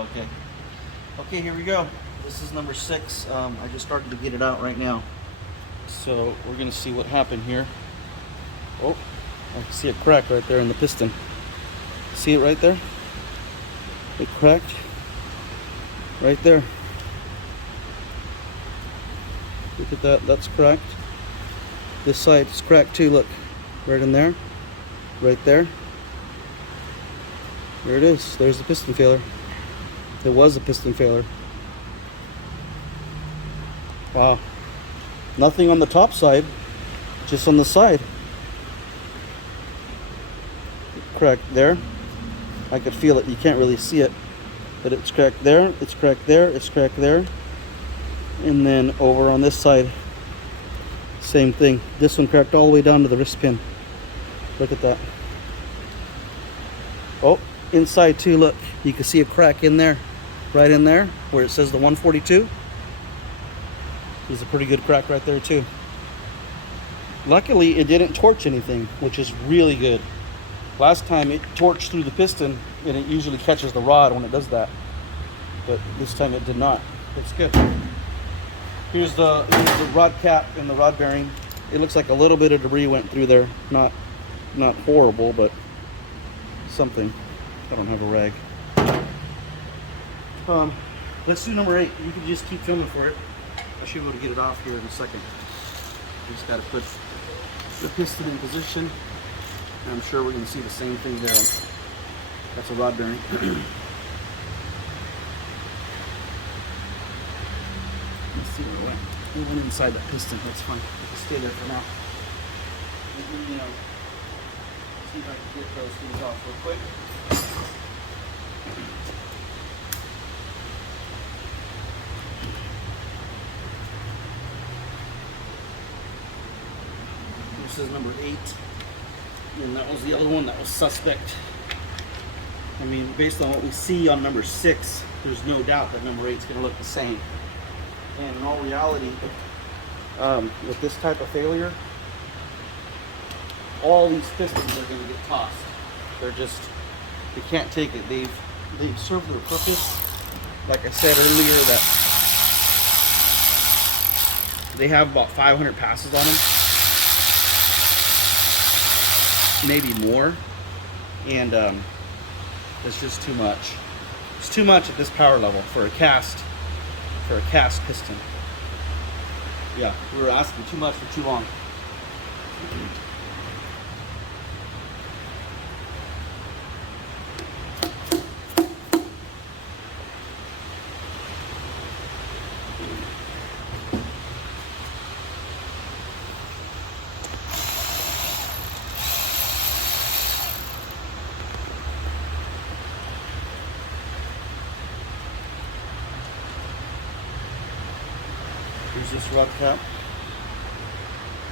Okay. Okay, here we go. This is number 6. I just started to get it out right now. So we're gonna see what happened here. Oh, I can see a crack right there in the piston. See it right there? It cracked right there. Look at that, that's cracked. This side is cracked too, look. Right in there, right there. There it is, there's the piston failure. It was a piston failure. Wow. Nothing on the top side, just on the side. Cracked there. I could feel it, you can't really see it. But it's cracked there, it's cracked there, it's cracked there. And then over on this side, same thing. This one cracked all the way down to the wrist pin. Look at that. Oh, inside too, look. You can see a crack in there, right in there, where it says the 142. There's a pretty good crack right there too. Luckily, it didn't torch anything, which is really good. Last time it torched through the piston, and it usually catches the rod when it does that. But this time it did not. That's good. Here's the rod cap and the rod bearing. It looks like a little bit of debris went through there. Not horrible, but something. I don't have a rag. Let's do number 8. You can just keep filming for it. I should be able to get it off here in a second. You just got to put the piston in position. And I'm sure we're going to see the same thing there. That's a rod bearing. Let's see where it went. It went inside that piston. That's fine. It can stay there for now. You know, see if I can get those things off real quick. This is number 8. And that was the other one that was suspect. I mean, based on what we see on number 6, there's no doubt that number 8 is going to look the same. And in all reality, with this type of failure, all these pistons are going to get tossed. They're just, they can't take it. They've served their purpose. Like I said earlier, that they have about 500 passes on them. Maybe more, and it's just too much. It's too much at this power level for a cast piston. Yeah, we were asking too much for too long. Here's this rod cap.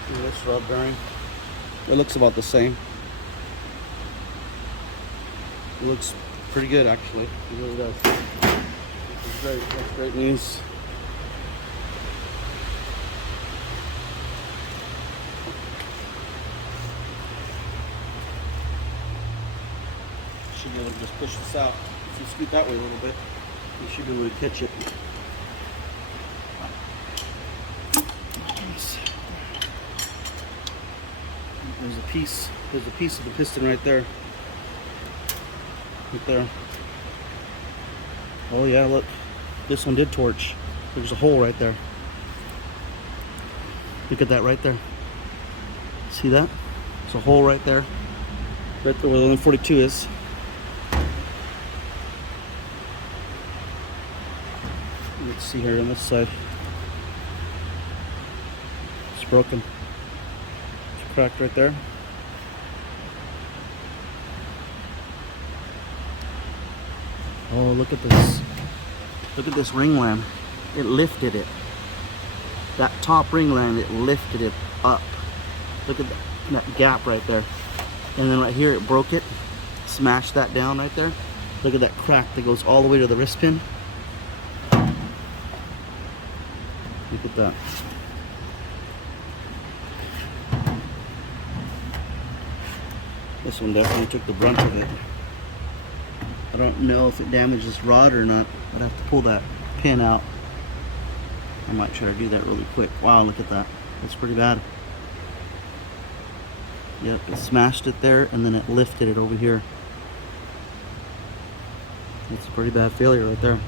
Here's this rod bearing. It looks about the same. It looks pretty good, actually. It really does. That's great news. Should be able to just push this out. If you scoot that way a little bit, you should be able to catch it. There's a piece of the piston right there. Right there. Oh yeah, look. This one did torch. There's a hole right there. Look at that right there. See that? There's a hole right there. Right there where the 142 is. Let's see here on this side. It's broken. It's cracked right there. Oh, look at this. Look at this ring lamp. It lifted it. That top ring lamp, it lifted it up. Look at that gap right there. And then right here, it broke it. Smashed that down right there. Look at that crack that goes all the way to the wrist pin. Look at that. This one definitely took the brunt of it. I I don't know if it damaged this rod or not. I'd have to pull that pin out. I might try to do that really quick. Wow, look at that. That's pretty bad. Yep, it smashed it there and then it lifted it over here. That's a pretty bad failure right there.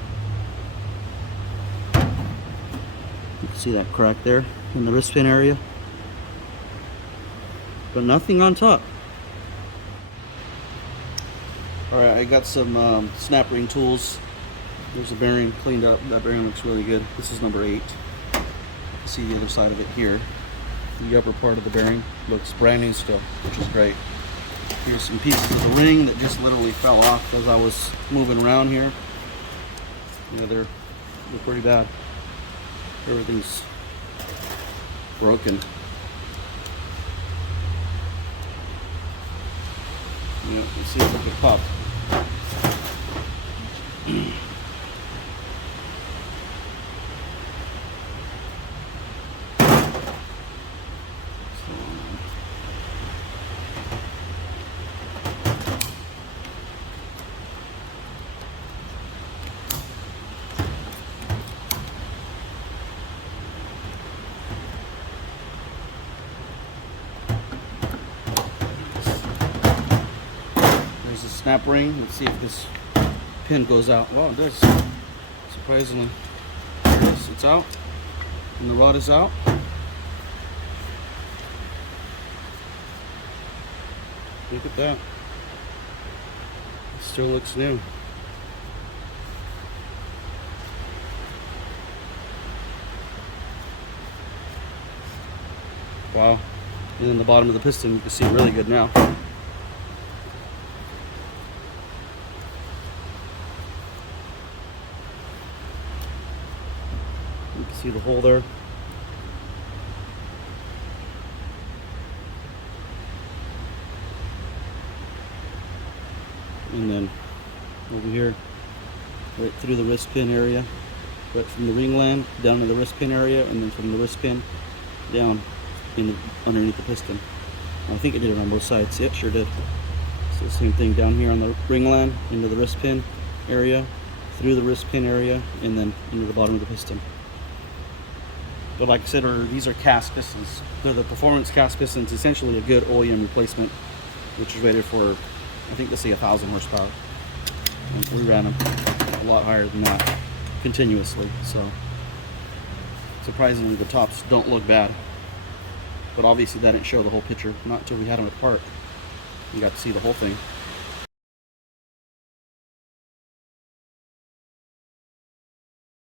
You can see that crack there in the wrist pin area. But nothing on top. Alright, I got some snap ring tools. There's a bearing cleaned up. That bearing looks really good. This is number 8. See the other side of it here. The upper part of the bearing looks brand new still, which is great. Here's some pieces of the ring that just literally fell off as I was moving around here. You know, they're pretty bad. Everything's broken. You know, let's see if I can pop. There's a snap ring. Let's see if this pin goes out. Well, it does. Surprisingly. There it is. It's out. And the rod is out. Look at that. It still looks new. Wow. And then the bottom of the piston, you can see really good now. You can see the hole there. And then over here, right through the wrist pin area, right from the ring land down to the wrist pin area, and then from the wrist pin down underneath the piston. I think it did it on both sides. Yeah, it sure did. So the same thing down here on the ring land, into the wrist pin area, through the wrist pin area, and then into the bottom of the piston. But like I said, these are cast pistons. They're the performance cast pistons, essentially a good OEM replacement, which is rated for, I think they say 1,000 horsepower. And we ran them a lot higher than that continuously. So surprisingly, the tops don't look bad. But obviously that didn't show the whole picture, not until we had them apart. You got to see the whole thing.